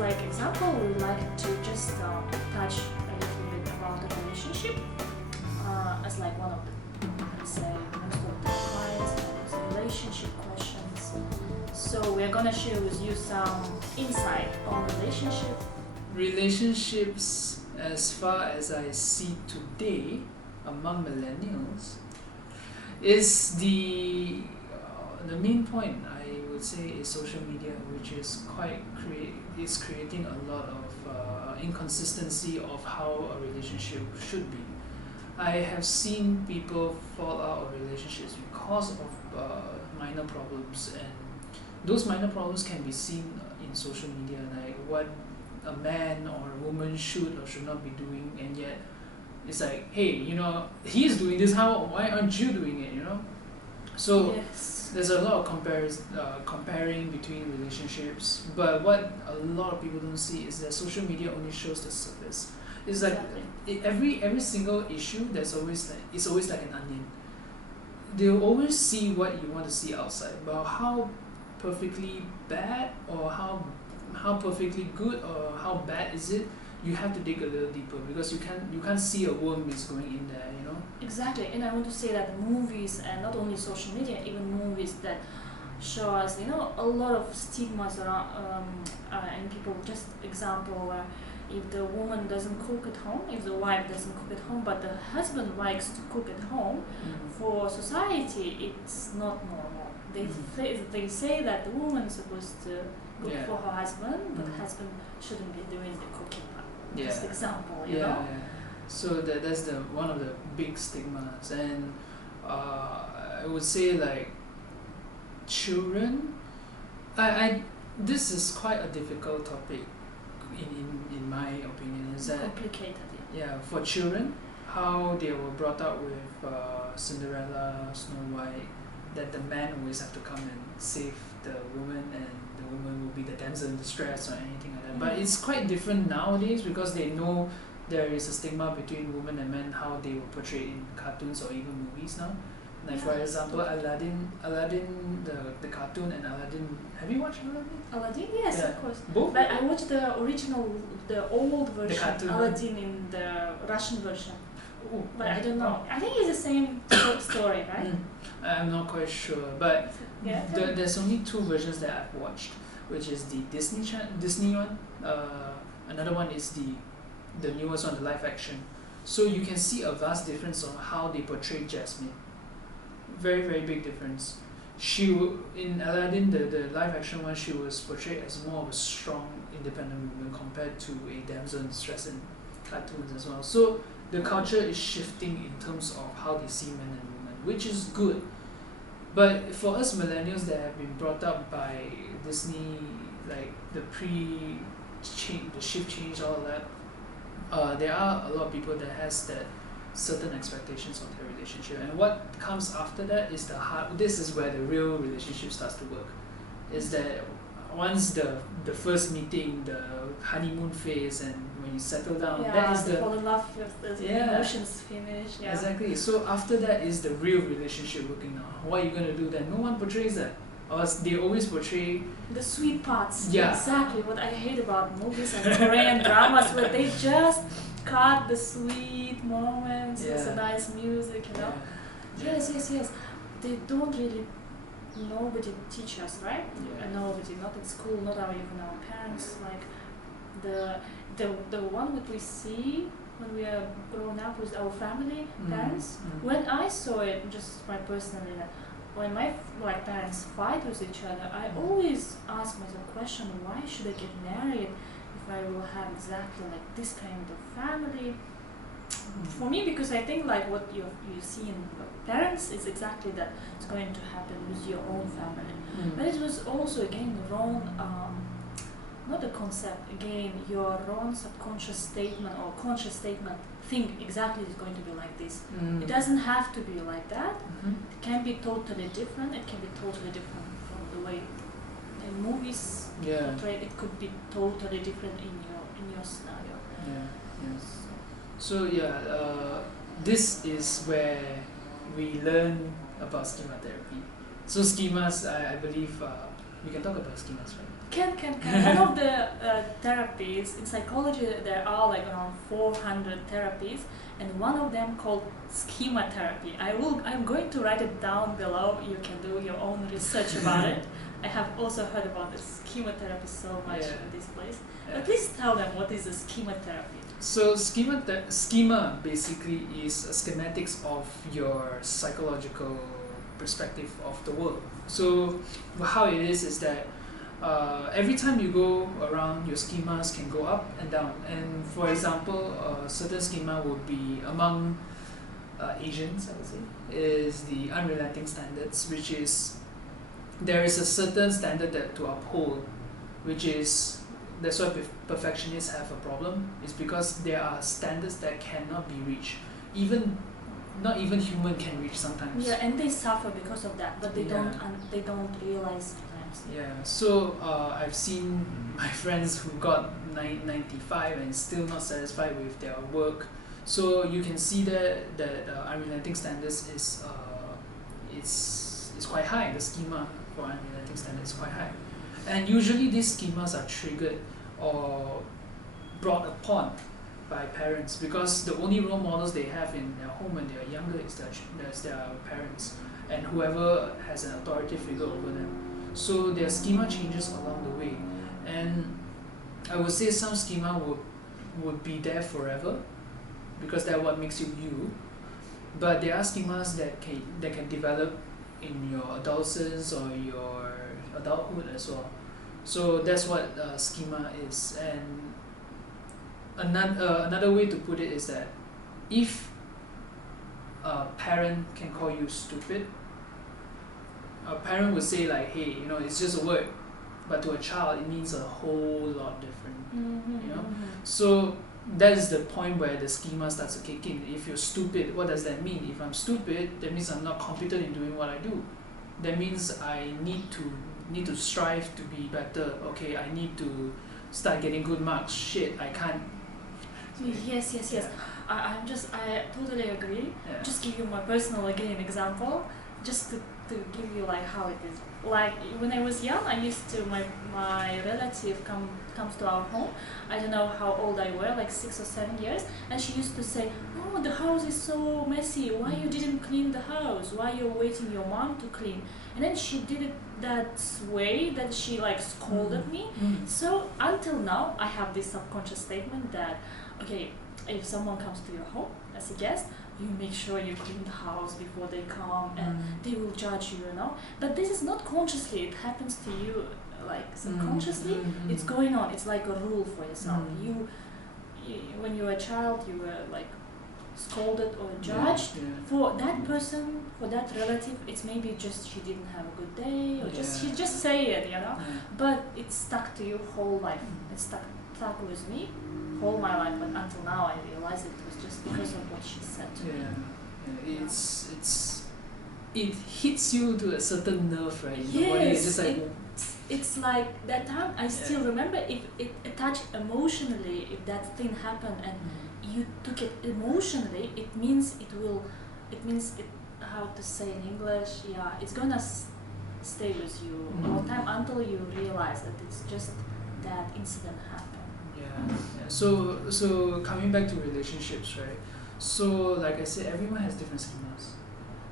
like example, we would like to just touch a little bit about the relationship as like one of the, let's say, most of the clients, relationship questions. So we're gonna share with you some insight on relationship. Relationships, as far as I see today, among millennials, is the main point. I would say is social media, which is creating a lot of inconsistency of how a relationship should be. I have seen people fall out of relationships because of minor problems, and those minor problems can be seen in social media, like what a man or a woman should or should not be doing, and yet it's like, hey, he's doing this, why aren't you doing it, So Yes. there's a lot of comparing between relationships, but what a lot of people don't see is that social media only shows the surface. It's like every single issue, it's always like an onion. They'll always see what you want to see outside, but how perfectly bad or how perfectly good or how bad is it, you have to dig a little deeper, because you can't see a worm is going in there, Exactly, and I want to say that movies, and not only social media, even movies that show us, a lot of stigmas around, and people, just example, if the woman doesn't cook at home, if the wife doesn't cook at home, but the husband likes to cook at home, for society it's not normal. They say that the woman is supposed to cook for her husband, but the husband shouldn't be doing the cooking part. Just example, you know? So that's one of the big stigmas, and I would say like children. This is quite a difficult topic in my opinion. Is that complicated? For children, how they were brought up with Cinderella, Snow White, that the man always have to come and save the woman, and the woman will be the damsel in distress or anything like that. But it's quite different nowadays, because they know there is a stigma between women and men, how they were portrayed in cartoons or even movies now. Like for example, Aladdin, the cartoon, and Aladdin. Have you watched Aladdin? Aladdin, yes, of course. Both? But I watched the original, the old version, the cartoon, Aladdin in the Russian version. Ooh, but I don't know. I think it's the same story, right? I'm not quite sure, but there's only two versions that I've watched, which is the Disney one. Another one is the newest one, the live action. So you can see a vast difference on how they portray Jasmine. Very, very big difference. In Aladdin, the live action one, she was portrayed as more of a strong, independent woman compared to a damsel in distress in cartoons as well. So the culture is shifting in terms of how they see men and women, which is good. But for us millennials that have been brought up by Disney, like the shift change, all that, there are a lot of people that has that certain expectations of their relationship, and what comes after that is this is where the real relationship starts to work. Is that once the first meeting, the honeymoon phase, and when you settle down, that is the fall in love with the emotions finish. Exactly. So after that is the real relationship working now. What are you gonna do then? No one portrays that. Or they always portray the sweet parts. Yeah. Exactly what I hate about movies and Korean dramas, where they just cut the sweet moments with the nice music, Yes. They don't really. Nobody teach us, right? Nobody, not at school, not even our parents. Like the one that we see when we are growing up with our family, parents. When I saw it, just my personally, when my parents fight with each other, I always ask myself the question: why should I get married if I will have exactly like this kind of family? For me, because I think like what you see in your parents is exactly that it's going to happen with your own family. But it was also again wrong, not a concept, again your own subconscious statement or conscious statement think exactly it's going to be like this. It doesn't have to be like that. It can be totally different. It can be totally different from the way in movies portrayed. It could be totally different in your scenario. So this is where we learn about schema therapy. So schemas, I believe, We can talk about schemas, right? Can. One of the therapies in psychology, there are like around 400 therapies, and one of them called schema therapy. I'm going to write it down below. You can do your own research about it. I have also heard about the schema therapy so much in this place. But please tell them, what is the schema therapy? So schema basically is a schematics of your psychological perspective of the world. So how it is that every time you go around, your schemas can go up and down. And for example, certain schema would be among Asians, I would say, is the unrelenting standards, which is there is a certain standard that to uphold, which is that's why perfectionists have a problem. It's because there are standards that cannot be reached. Not even human can reach sometimes. Yeah, and they suffer because of that, but they don't realize sometimes. Yeah, so I've seen my friends who got 95 and still not satisfied with their work. So you can see that unrelenting standards is quite high. The schema for unrelenting standards is quite high. And usually these schemas are triggered or brought upon by parents, because the only role models they have in their home when they are younger is their parents and whoever has an authority figure over them. So their schema changes along the way, and I would say some schema would be there forever because that's what makes you. But there are schemas that can develop in your adolescence or your adulthood as well. So that's what schema is. And another way to put it is that if a parent can call you stupid, a parent would say like, hey, it's just a word, but to a child it means a whole lot different. So that is the point where the schema starts to kick in. If you're stupid, what does that mean? If I'm stupid, that means I'm not competent in doing what I do. That means I need to strive to be better. Okay, I need to start getting good marks. Shit, I can't. Yes. Yeah. I totally agree. Yeah. Just give you my personal example, just to give you like how it is. Like when I was young, I used to my relative comes to our home. I don't know how old I were, like 6 or 7 years, and she used to say, "Oh, the house is so messy. Why you didn't clean the house? Why you're waiting your mom to clean?" And then she did it that way that she like scolded me. So until now, I have this subconscious statement that, okay, if someone comes to your home as a guest, you make sure you clean the house before they come, and they will judge you, But this is not consciously, it happens to you like subconsciously. It's going on, it's like a rule for yourself. You when you were a child, you were like scolded or judged. For that person, for that relative, it's maybe just she didn't have a good day, or she just say it, But it's stuck to you whole life. It's stuck with me whole my life, but until now I realize it was just because of what she said to me. It hits you to a certain nerve, right? Yes, it's just like it's like that time I still remember, if it attached emotionally, if that thing happened and you took it emotionally, it means how to say in English, it's gonna stay with you all the time until you realize that it's just that incident happened. So coming back to relationships, right? So like I said, everyone has different schemas,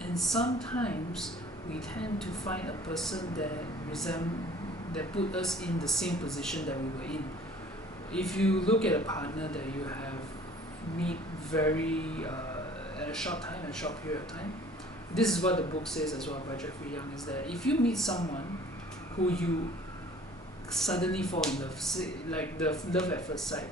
and sometimes we tend to find a person that put us in the same position that we were in. If you look at a partner that you have meet very at a short period of time, this is what the book says as well by Jeffrey Young, is that if you meet someone who you suddenly fall in love, like the love at first sight,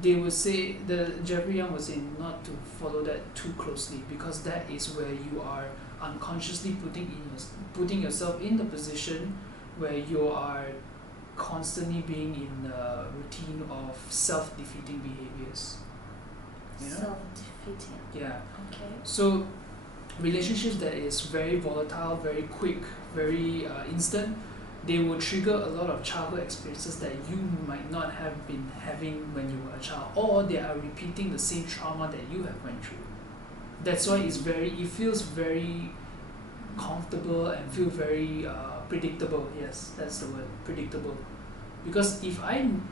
they would say, Jeffrey Young was saying not to follow that too closely, because that is where you are unconsciously putting yourself in the position where you are constantly being in a routine of self-defeating behaviors. Self-defeating. Yeah. Okay. So relationships that is very volatile, very quick, very instant, they will trigger a lot of childhood experiences that you might not have been having when you were a child, or they are repeating the same trauma that you have went through. That's why it feels very comfortable and feel very predictable. Yes, that's the word, predictable. Because if I am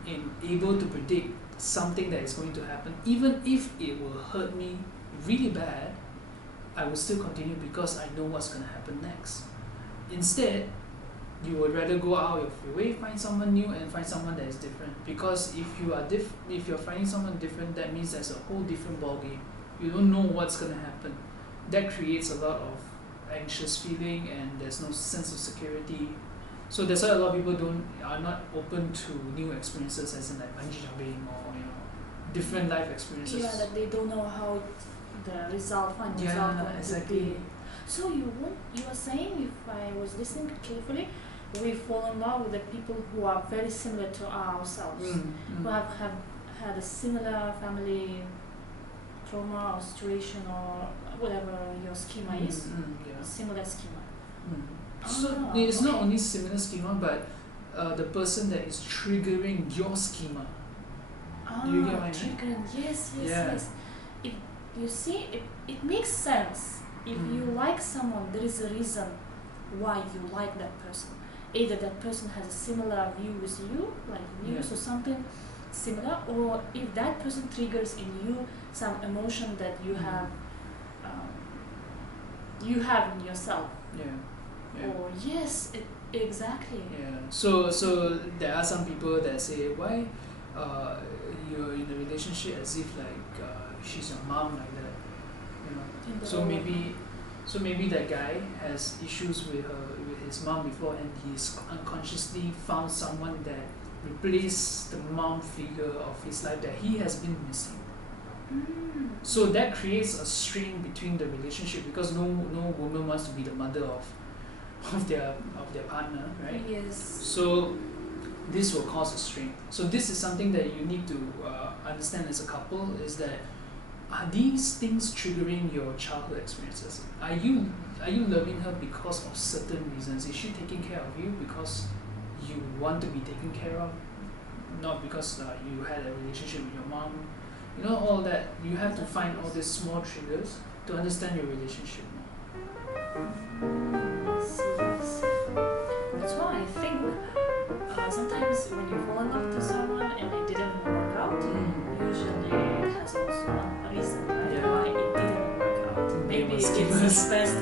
able to predict something that is going to happen, even if it will hurt me really bad, I will still continue because I know what's going to happen next. Instead, you would rather go out of your way, find someone new, and find someone that is different. Because if you're finding someone different, that means there's a whole different ballgame. You don't know what's going to happen. That creates a lot of anxious feeling, and there's no sense of security. So that's why a lot of people are not open to new experiences, as in like bungee jumping or different life experiences. Yeah, that they don't know how the result, final result going exactly. to be. So you are saying, if I was listening carefully, we fall in love with the people who are very similar to ourselves, who have had a similar family trauma or situation or whatever your schema is, similar schema. So it's not only similar schema, but the person that is triggering your schema. Do you get what I mean? Triggering, yes. You see, it makes sense. If you like someone, there is a reason why you like that person. Either that person has a similar view with you, like views or something similar, or if that person triggers in you some emotion that you have in yourself. Or exactly. Yeah. So there are some people that say, why you're in a relationship as if like she's your mom, like that, So maybe that guy has issues with his mom before, and he's unconsciously found someone that replaced the mom figure of his life that he has been missing. So that creates a strain between the relationship, because no woman wants to be the mother of their partner, right? Yes. So this will cause a strain. So this is something that you need to understand as a couple, is that are these things triggering your childhood experiences? Are you loving her because of certain reasons? Is she taking care of you because you want to be taken care of, not because you had a relationship with your mom? All that. You have to find all these small triggers to understand your relationship more. That's why I think sometimes when you fall in love with someone and it didn't work out, usually it has also a reason why it didn't work out. Maybe it's the best